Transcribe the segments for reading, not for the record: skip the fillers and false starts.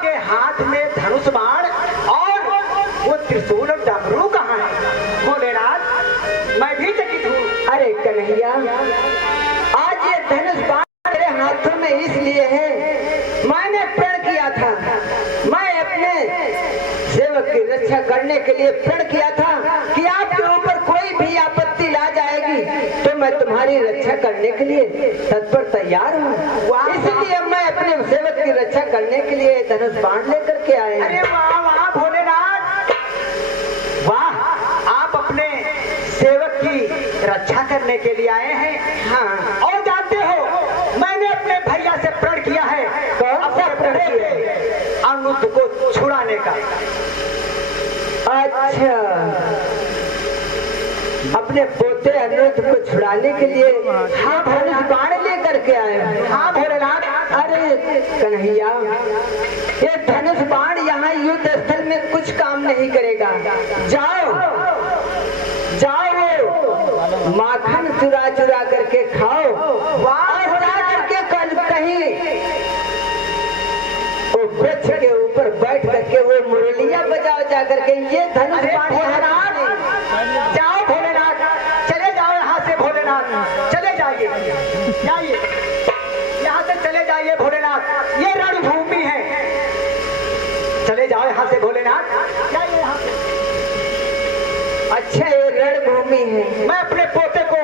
आपके हाथ में धनुष बाण और वो त्रिशूल और डमरू कहाँ है भोलेनाथ? मैं भी चकित हूँ। अरे कन्हैया, आज ये धनुष बाण मेरे हाथों में इसलिए है, मैंने प्रण किया था, मैं अपने सेवक की रक्षा करने के लिए प्रण किया था कि आपके ऊपर कोई भी आपत्ति ला जाएगी तो मैं तुम्हारी रक्षा करने के लिए तत्पर तैयार हूँ। इसलिए मैं अपने सेवक की रक्षा करने के लिए धनुष बाण लेकर के आए। अरे वाह वाह भोलेनाथ, वाह, आप अपने सेवक की रक्षा करने के लिए आए हैं। हाँ, और जानते हो मैंने अपने भैया से प्रण किया है अनुज को छुड़ाने का। अच्छा, अपने पोते अनुज को छुड़ाने के लिए हाँ धनुष बाण लेकर के आए। हाँ भोलेनाथ। अरे कन्हैया, ये धनुष बाण यहाँ युद्ध स्थल में कुछ काम नहीं करेगा। जाओ जाओ, माखन चुरा चुरा करके खाओ, और जा करके कहीं वो वृक्ष के ऊपर बैठ करके वो मुरलिया बजाओ जा करके। ये धनुष बाण जाओ भोलेनाथ, चले जाओ यहाँ से भोलेनाथ, चले जाइए, जाइए यहाँ से, चले जाइए भोलेनाथ, ये रणभूमि है, चले जाओ यहाँ से भोलेनाथ, जाइए यहाँ से। अच्छा, ये रणभूमि है, मैं अपने पोते को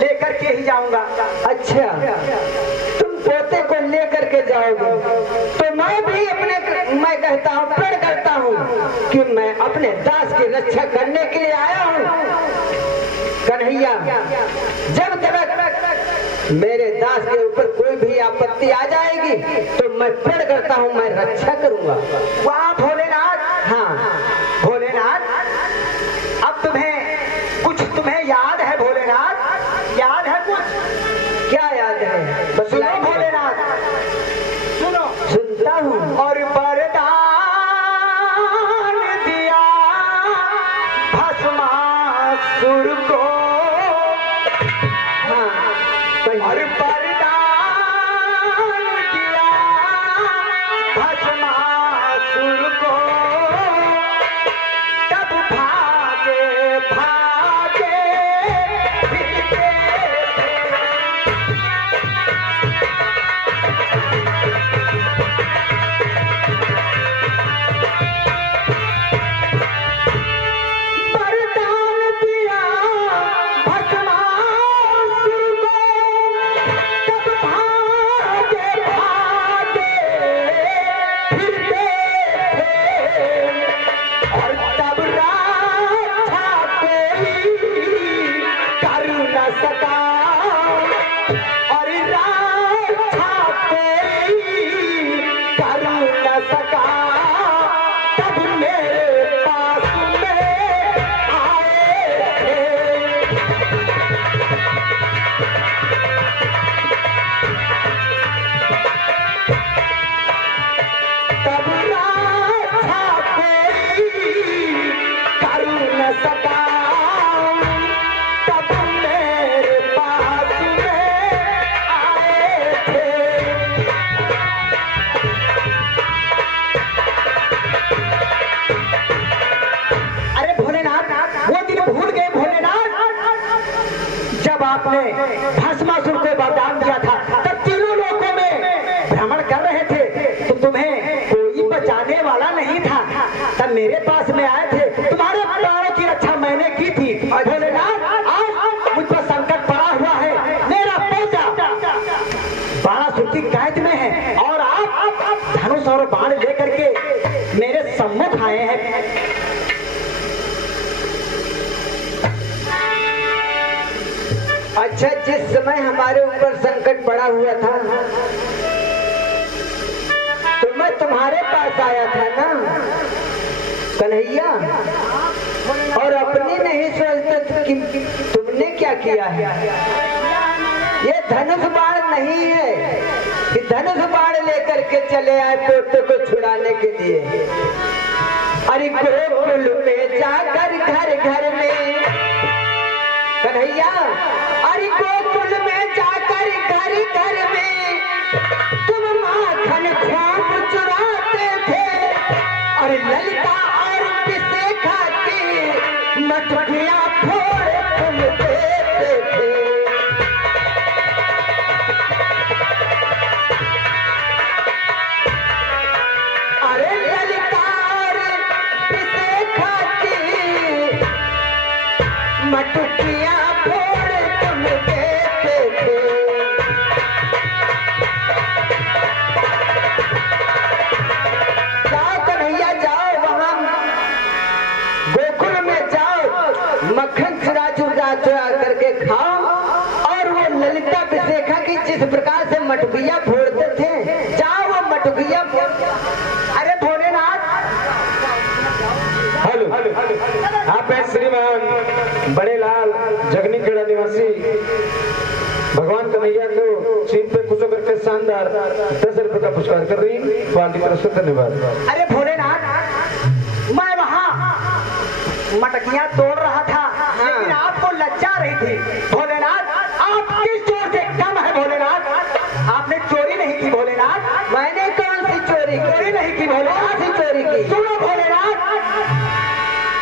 लेकर के ही जाऊंगा। अच्छा, तुम पोते को लेकर के जाओगे तो मैं भी मैं कहता हूँ, प्रण करता हूँ कि मैं अपने दास की रक्षा करने के लिए आया हूँ। कन्हैया, जब तक मेरे दास के ऊपर कोई भी आपत्ति आ जाएगी तो मैं प्रण करता हूँ मैं रक्षा करूंगा। वाह भोलेनाथ। हाँ भोलेनाथ, अब तुम्हें याद है भोलेनाथ? याद है कुछ? क्या याद है? सुनो भोलेनाथ, सुनो। सुनता हूँ। और वरदान दिया भस्मासुर को, हाँ, और वरदान दिया भस्मासुर को, तब भागे भागे फिरते आपने भस्मासुर को वरदान दिया था, तब तीनों लोकों में भ्रमण कर रहे थे, तो तुम्हें कोई बचाने वाला नहीं था, तब मेरे पास में आए थे, तुम्हारे प्राणों की रक्षा मैंने की थी। भोलेनाथ, आज मुझ पर संकट पड़ा हुआ है, मेरा पोता बाणासुर की कैद में है और आप धनुष और बाण लेकर के मेरे सम्मुख आए हैं। अच्छा, जिस समय हमारे ऊपर संकट पड़ा हुआ था तो मैं तुम्हारे पास आया था ना कन्हैया, और अपनी नहीं सोचते कि तुमने क्या किया है। ये धनुष बाण नहीं है कि धनुष बाण लेकर के चले आए पोते को छुड़ाने के लिए। अरे गोकुल में जाकर घर घर में कन्हैया, अरे गोकुल में जाकर घर घर में तुम माखन खूब चुराते थे। मटुकिया फोड़ते थे, जाओ वो मटुकिया फोड़। अरे भोलेनाथ, हेलो, आप हैं श्रीमान बड़े लाल जगनी खेड़ा निवासी भगवान कन्हैया को चीन पे खुश करके शानदार 10 रुपए का पुरस्कार कर रही वाली तरफ से धन्यवाद। अरे भोलेनाथ, मैं वहाँ मटकियाँ तोड़ रहा था, लेकिन आपको लज्जा रही थी। भोलेनाथ, आप किस चोर से कम है भोलेनाथ? आपने चोरी नहीं की भोलेनाथ। मैंने कौन सी चोरी की? चोरी नहीं की भोलेनाथ। कौन सी चोरी की? सुनो भोलेनाथ,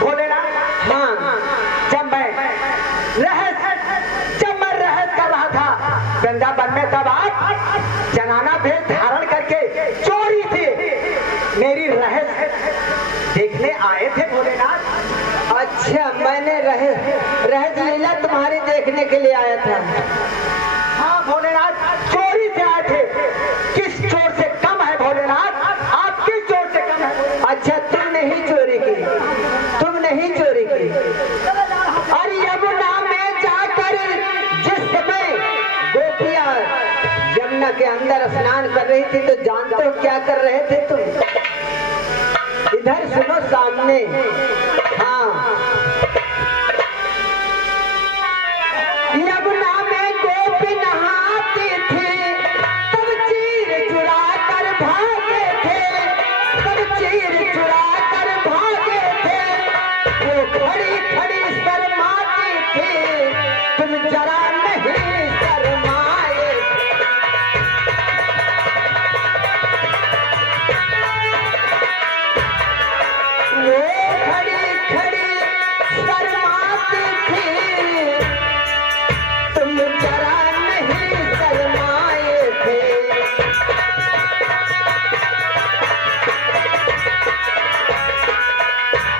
भोलेनाथ, हाँ, जब मैं रहस कर रहा था वृंदावन में, तब आप जनाना भेष धारण करके चोरी थी मेरी रहस देखने आए थे भोलेनाथ। अच्छा, मैंने रहस लीला तुम्हारी देखने के लिए आया था। हाँ भोलेनाथ, चोरी से आए थे। किस चोर से कम है भोलेनाथ? आप किस चोर से कम है? अच्छा, तुम नहीं चोरी की, तुम नहीं चोरी की। और यमुना में जाकर जिस समय गोपियां यमुना के अंदर स्नान कर रही थी, तो जानते हो क्या कर रहे थे तुम? इधर सुनो सामने। हाँ, यमुना में गोपी नहाती थी, तब चीर चुरा कर भागे थे, तब चीर चुरा कर भागे थे। वो खड़ी खड़ी शर्माती थी, तुम जरा नहीं शर्माए। वो खड़ी खड़ी शर्माती थी, तुम जरा नहीं शर्माए थे।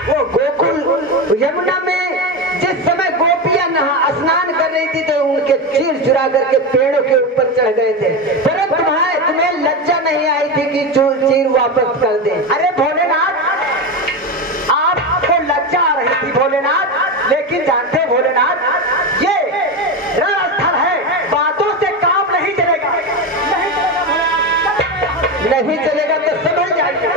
वो गोकुल यमुना में जिस समय गोपियां स्नान कर रही थी, तो उनके चीर चुरा करके पेड़ों के ऊपर चढ़ गए थे। पर तुम्हें लज्जा नहीं आई थी कि चीर वापस कर दे? अरे भोलेनाथ, आपको लज्जा आ रही थी भोलेनाथ, लेकिन जानते हैं भोलेनाथ, ये रणस्थल है, बातों से काम नहीं चलेगा। नहीं चलेगा तो समझ जाइए।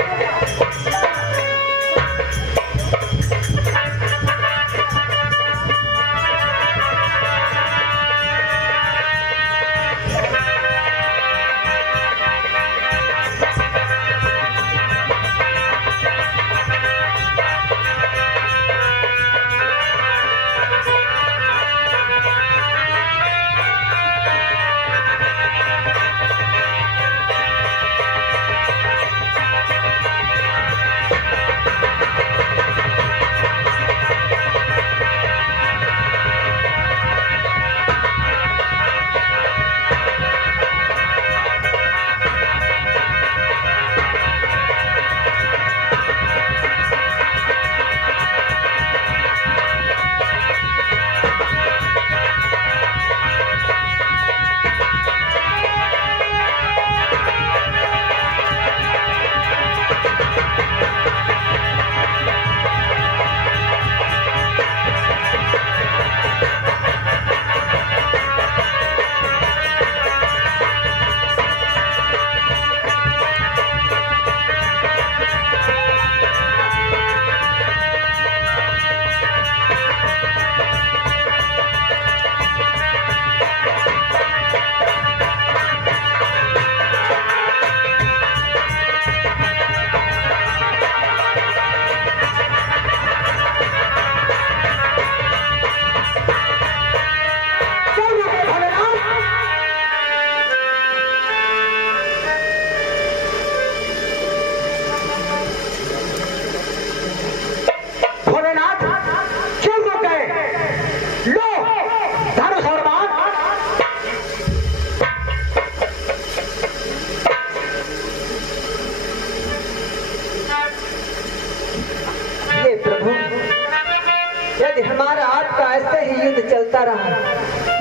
यदि हमारा आपका ऐसे ही युद्ध चलता रहा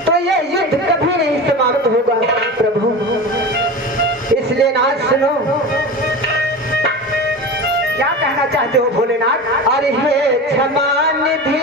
तो यह युद्ध कभी नहीं समाप्त होगा प्रभु। इसलिए नाथ सुनो, क्या कहना चाहते हो भोलेनाथ? अरे हे क्षमा निधि